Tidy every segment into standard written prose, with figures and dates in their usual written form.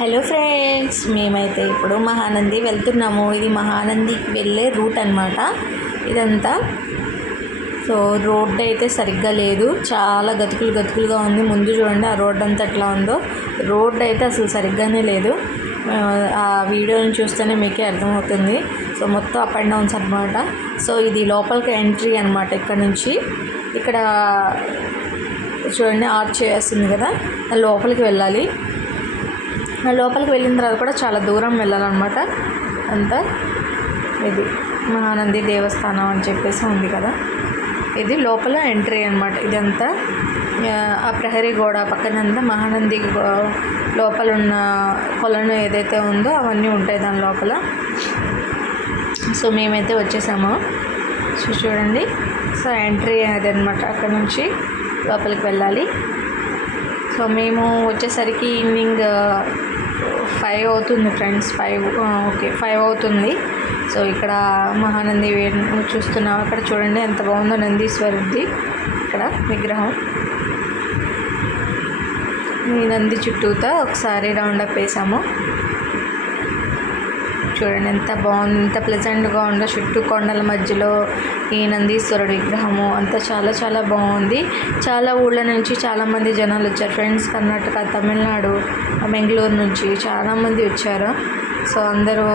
Hello friends, మేమైతే ఇప్పుడు మహానంది వెళ్తున్నాము. ఇది మహానందికి వెళ్ళే రూట్ అనమాట ఇదంతా. సో రోడ్ అయితే సరిగ్గా లేదు, చాలా గతుకులుగా ఉంది. ముందు చూడండి ఆ రోడ్ అంతా ఎట్లా ఉందో. రోడ్ అయితే అసలు సరిగ్గానే లేదు. ఆ వీడియోని చూస్తేనే మీకే అర్థమవుతుంది. సో మొత్తం అప్ అండ్ డౌన్స్ అనమాట. సో ఇది లోపలికి ఎంట్రీ అనమాట. ఇక్కడ చూడండి ఆర్చ్ చేస్తుంది కదా, లోపలికి వెళ్ళాలి. లోపలికి వెళ్ళిన తర్వాత కూడా చాలా దూరం వెళ్ళాలన్నమాట. అంతా ఇది మహానంది దేవస్థానం అని చెప్పేసి ఉంది కదా, ఇది లోపల ఎంట్రీ అనమాట. ఇదంతా ఆ ప్రహరీ గోడ పక్కనంతా మహానంది లోపల ఉన్న కొలను ఏదైతే ఉందో అవన్నీ ఉంటాయి దాని లోపల. సో మేమైతే వచ్చేసాము. సో చూడండి, సో ఎంట్రీ అదనమాట. అక్కడ నుంచి లోపలికి వెళ్ళాలి. సో మేము వచ్చేసరికి ఈవినింగ్ 5 అవుతుంది ఫ్రెండ్స్. 5 అవుతుంది. సో ఇక్కడ మహానంది చూస్తున్నాం. అక్కడ చూడండి ఎంత బాగుందో నందీశ్వరుడిది ఇక్కడ విగ్రహం. ఈ నంది చుట్టూతో ఒకసారి రౌండప్ వేసాము. చూడండి ఎంత బాగుంది, ఎంత ప్లెజెంట్గా ఉందో. చుట్టూ కొండల మధ్యలో ఈ నందీశ్వరుడు విగ్రహము అంతా చాలా చాలా బాగుంది. చాలా ఊళ్ళ నుంచి చాలామంది జనాలు వచ్చారు ఫ్రెండ్స్. కర్ణాటక, తమిళనాడు, బెంగళూరు నుంచి చాలామంది వచ్చారు. సో అందరూ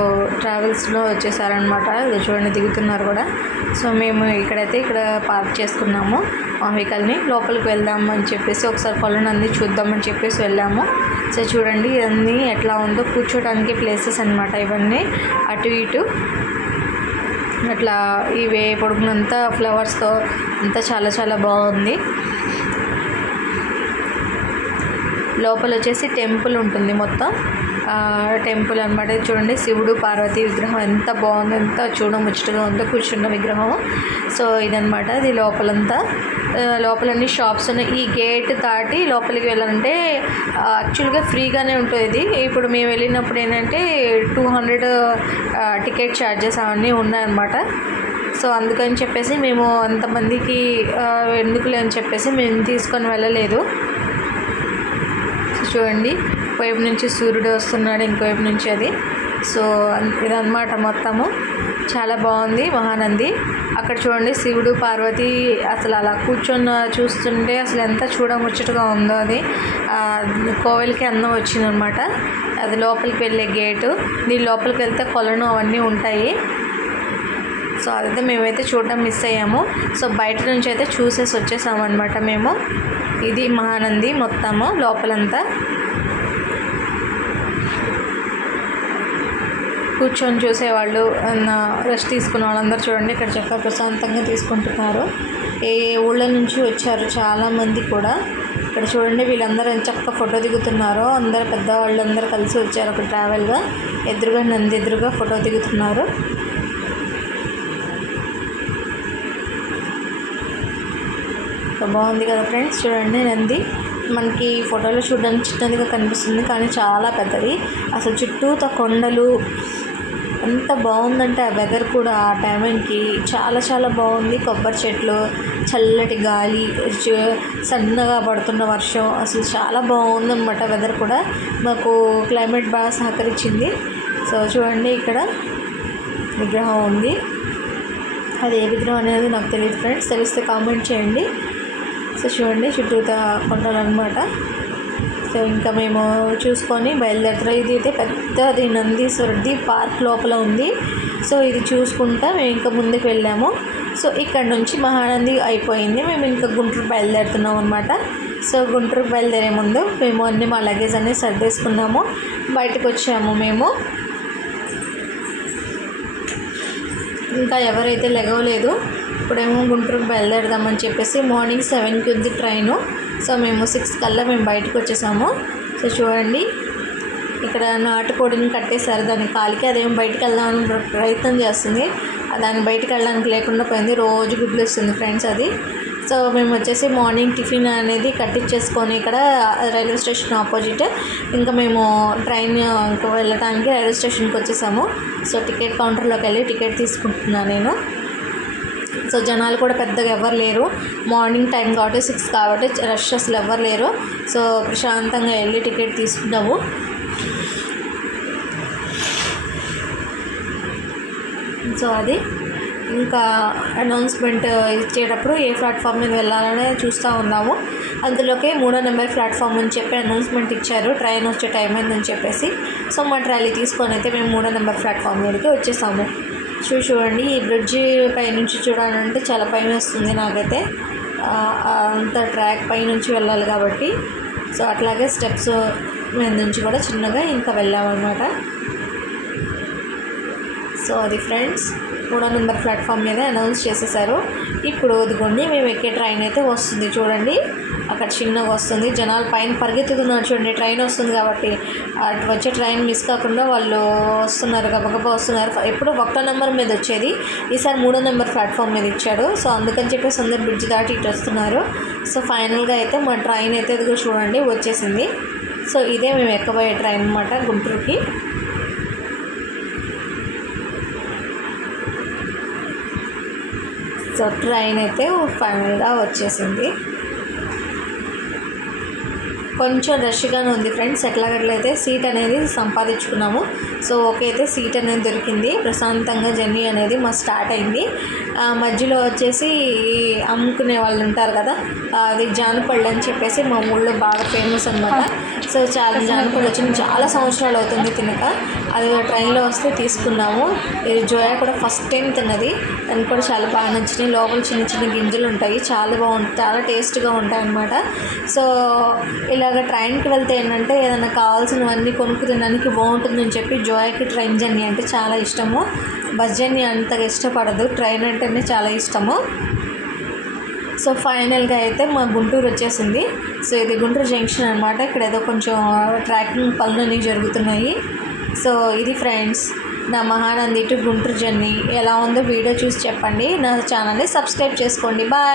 ట్రావెల్స్లో వచ్చేసారనమాట. ఇది చూడండి దిగుతున్నారు కూడా. సో మేము ఇక్కడ పార్క్ చేసుకున్నాము మా వెహికల్ని. లోపలికి వెళ్దాము అని చెప్పేసి ఒకసారి కొలనంది చూద్దామని చెప్పేసి వెళ్ళాము. సో చూడండి ఇవన్నీ ఎట్లా ఉందో, కూర్చోడానికి ప్లేసెస్ అనమాట ఇవన్నీ. అటు ఇటు అట్లా ఇవే పొడుగునంతా ఫ్లవర్స్తో అంతా చాలా చాలా బాగుంది. లోపల వచ్చేసి టెంపుల్ ఉంటుంది మొత్తం. టెంపుల్ అనమాట. చూడండి శివుడు పార్వతి విగ్రహం ఎంత బాగుందో, ఎంత చూడముచ్చటగా ఉందో కూర్చున్న విగ్రహం. సో ఇదనమాట అది లోపలంతా. లోపలన్నీ షాప్స్ ఉన్నాయి. ఈ గేట్ దాటి లోపలికి వెళ్ళాలంటే యాక్చువల్గా ఫ్రీగానే ఉంటుంది. ఇప్పుడు మేము వెళ్ళినప్పుడు ఏంటంటే 200 టికెట్ ఛార్జెస్ అవన్నీ ఉన్నాయన్నమాట. సో అందుకని చెప్పేసి మేము అంతమందికి ఎందుకులే అని చెప్పేసి మేము తీసుకొని వెళ్ళలేదు. చూడండి వైపు నుంచి సూర్యుడు వస్తున్నాడు, ఇంకోవైపు నుంచి అది. సో ఇదన్నమాట మొత్తము. చాలా బాగుంది మహానంది. అక్కడ చూడండి శివుడు పార్వతి అసలు అలా చూస్తుంటే అసలు ఎంత చూడముచ్చటగా ఉందో. అది కోవెలకి అందం వచ్చిందనమాట. అది లోపలికి వెళ్ళే గేటు. దీని లోపలికి వెళ్తే కొలను అవన్నీ ఉంటాయి. సో అదైతే మేమైతే చూడడం మిస్ అయ్యాము. సో బయట నుంచి అయితే చూసేసి వచ్చేసాము అనమాట మేము. ఇది మహానంది మొత్తము లోపలంతా. కూర్చొని చూసేవాళ్ళు, రెస్ట్ తీసుకునే వాళ్ళందరూ చూడండి ఇక్కడ చక్కగా ప్రశాంతంగా తీసుకుంటున్నారు. ఏ ఊళ్ళ నుంచి వచ్చారు చాలామంది కూడా. ఇక్కడ చూడండి వీళ్ళందరూ చక్కగా ఫోటో దిగుతున్నారు. అందరూ పెద్దవాళ్ళు అందరూ కలిసి వచ్చారు ఒక ట్రావెల్గా. ఎదురుగా నంది ఎదురుగా ఫోటో దిగుతున్నారు. బాగుంది కదా ఫ్రెండ్స్. చూడండి నంది మనకి ఫోటోలో చూడడానికి చిన్నదిగా కనిపిస్తుంది, కానీ చాలా పెద్దది. అసలు చుట్టూతో కొండలు ఎంత బాగుందంటే ఆ వెదర్ కూడా ఆ టైంకి చాలా చాలా బాగుంది. కొబ్బరి చెట్లు, చల్లటి గాలి, సన్నగా పడుతున్న వర్షం, అసలు చాలా బాగుందన్నమాట. వెదర్ కూడా మాకు క్లైమేట్ బాగా సహకరించింది. సో చూడండి ఇక్కడ విగ్రహం ఉంది. అది ఏ విగ్రహం అనేది నాకు తెలియదు ఫ్రెండ్స్, తెలిస్తే కామెంట్ చేయండి. సో చూడండి చుట్టూతా కొండలు అనమాట. సో ఇంకా మేము చూసుకొని బయలుదేరుతాం. ఇది అయితే పెద్దది నందీశ్వరుడిది పార్క్ లోపల ఉంది. సో ఇది చూసుకుంటా మేము ఇంకా ముందుకు వెళ్ళాము. సో ఇక్కడ నుంచి మహానంది అయిపోయింది. మేము ఇంకా గుంటూరు బయలుదేరుతున్నాం అనమాట. సో గుంటూరుకు బయలుదేరే ముందు మేము అన్నీ మా లగేజ్ అనేది సర్దేసుకున్నాము. బయటకు వచ్చాము మేము. ఇంకా ఎవరైతే లెగవలేదు. ఇప్పుడేమో గుంటూరుకు బయలుదేరదామని చెప్పేసి మార్నింగ్ 7కి ఉంది ట్రైను. సో మేము 6 కల్లా మేము బయటకు వచ్చేసాము. సో చూడండి ఇక్కడ నాటుకోడిని కట్టేశారు దాని కాలికి. అదేమో బయటకు వెళ్దామని ప్రయత్నం చేస్తుంది. దాన్ని బయటకు వెళ్ళడానికి లేకుండా పోయింది. రోజు గుడ్లు వస్తుంది ఫ్రెండ్స్ అది. సో మేము వచ్చేసి మార్నింగ్ టిఫిన్ అనేది కట్టించేసుకొని ఇక్కడ రైల్వే స్టేషన్ ఆపోజిట్ ఇంకా మేము ట్రైన్ ఇంకా వెళ్ళడానికి రైల్వే స్టేషన్కి వచ్చేసాము. సో టికెట్ కౌంటర్లోకి వెళ్ళి టికెట్ తీసుకుంటున్నాను నేను. సో జనాలు కూడా పెద్దగా ఎవరు లేరు. మార్నింగ్ టైం కాబట్టి 6 కాబట్టి రష్ అసలు ఎవరు లేరు. సో ప్రశాంతంగా వెళ్ళి టికెట్ తీసుకున్నాము. సో అది ఇంకా అనౌన్స్మెంట్ ఇచ్చేటప్పుడు ఏ ప్లాట్ఫామ్ మీద వెళ్ళాలనే చూస్తూ ఉన్నాము. అందులోకి 3వ నెంబర్ ప్లాట్ఫామ్ అని చెప్పి అనౌన్స్మెంట్ ఇచ్చారు, ట్రైన్ వచ్చే టైం అయిందని చెప్పేసి. సో మా ట్రాలీ తీసుకొని అయితే మేము 3వ నెంబర్ ప్లాట్ఫామ్ మీదకి వచ్చేసాము. చూడండి, ఈ బ్రిడ్జి పైనుంచి చూడాలంటే చాలా భయం వేస్తుంది నాకైతే. అంత ట్రాక్ పైనుంచి వెళ్ళాలి కాబట్టి. సో అట్లాగే స్టెప్స్ మీద నుంచి కూడా చిన్నగా ఇంకా వెళ్ళామన్నమాట. సో అది ఫ్రెండ్స్, 3వ నెంబర్ ప్లాట్ఫామ్ మీద అనౌన్స్ చేసేసారు. ఇప్పుడు ఇదిగోండి మేము ఎక్కే ట్రైన్ అయితే వస్తుంది చూడండి. అక్కడ చిన్నగా వస్తుంది, జనాలు పైన పరిగెత్తుతున్నారు చూడండి. ట్రైన్ వస్తుంది కాబట్టి అటు వచ్చే ట్రైన్ మిస్ కాకుండా వాళ్ళు వస్తున్నారు, గబగబా వస్తున్నారు. ఎప్పుడు 1వ నెంబర్ మీద వచ్చేది, ఈసారి 3వ నెంబర్ ప్లాట్ఫామ్ మీద ఇచ్చాడు. సో అందుకని చెప్పేసి అందరు బ్రిడ్జ్ దాటి ఇటు వస్తున్నారు. సో ఫైనల్గా అయితే మా ట్రైన్ అయితే ఇదిగో చూడండి వచ్చేసింది. సో ఇదే మేము ఎక్కబోయే ట్రైన్ అన్నమాట గుంటూరుకి. సో ట్రైన్ అయితే ఫైనల్గా వచ్చేసింది. కొంచెం రష్గానే ఉంది ఫ్రెండ్స్. ఎట్లాగట్లయితే సీట్ అనేది సంపాదించుకున్నాము. సో ఓకే, అయితే సీట్ అనేది దొరికింది. ప్రశాంతంగా జర్నీ అనేది మా స్టార్ట్ అయింది. మధ్యలో వచ్చేసి అమ్ముకునే వాళ్ళు ఉంటారు కదా, అది జానపళ్ళు అని చెప్పేసి మా ఊళ్ళో బాగా ఫేమస్ అనమాట. సో చాలా జానపళ్ళు వచ్చింది, చాలా సంవత్సరాలు అవుతుంది తినక. అది ట్రైన్లో వస్తే తీసుకున్నాము. ఇది జోయా కూడా ఫస్ట్ టైం తిన్నది, దానికి కూడా చాలా బాగా నచ్చినాయి. లోపల చిన్న చిన్న గింజలు ఉంటాయి, చాలా బాగుంటాయి, చాలా టేస్ట్గా ఉంటాయి అన్నమాట. సో ఇలాగ ట్రైన్కి వెళ్తే ఏంటంటే ఏదైనా కావాల్సినవన్నీ కొనుక్కు తినడానికి బాగుంటుందని చెప్పి జోయాకి ట్రైన్ జర్నీ అంటే చాలా ఇష్టము. బస్ జర్నీ అంతగా ఇష్టపడదు, ట్రైన్ అంటేనే చాలా ఇష్టము. సో ఫైనల్గా అయితే మా గుంటూరు వచ్చేసింది. సో ఇది గుంటూరు జంక్షన్ అనమాట. ఇక్కడ ఏదో కొంచెం ట్రాకింగ్ పనులు అనేవి జరుగుతున్నాయి. సో ఇది ఫ్రెండ్స్, నా మహానంది టు గుంటూరు జర్నీ ఎలా ఉందో వీడియో చూసి చెప్పండి. నా ఛానల్ని సబ్స్క్రైబ్ చేసుకోండి. బాయ్.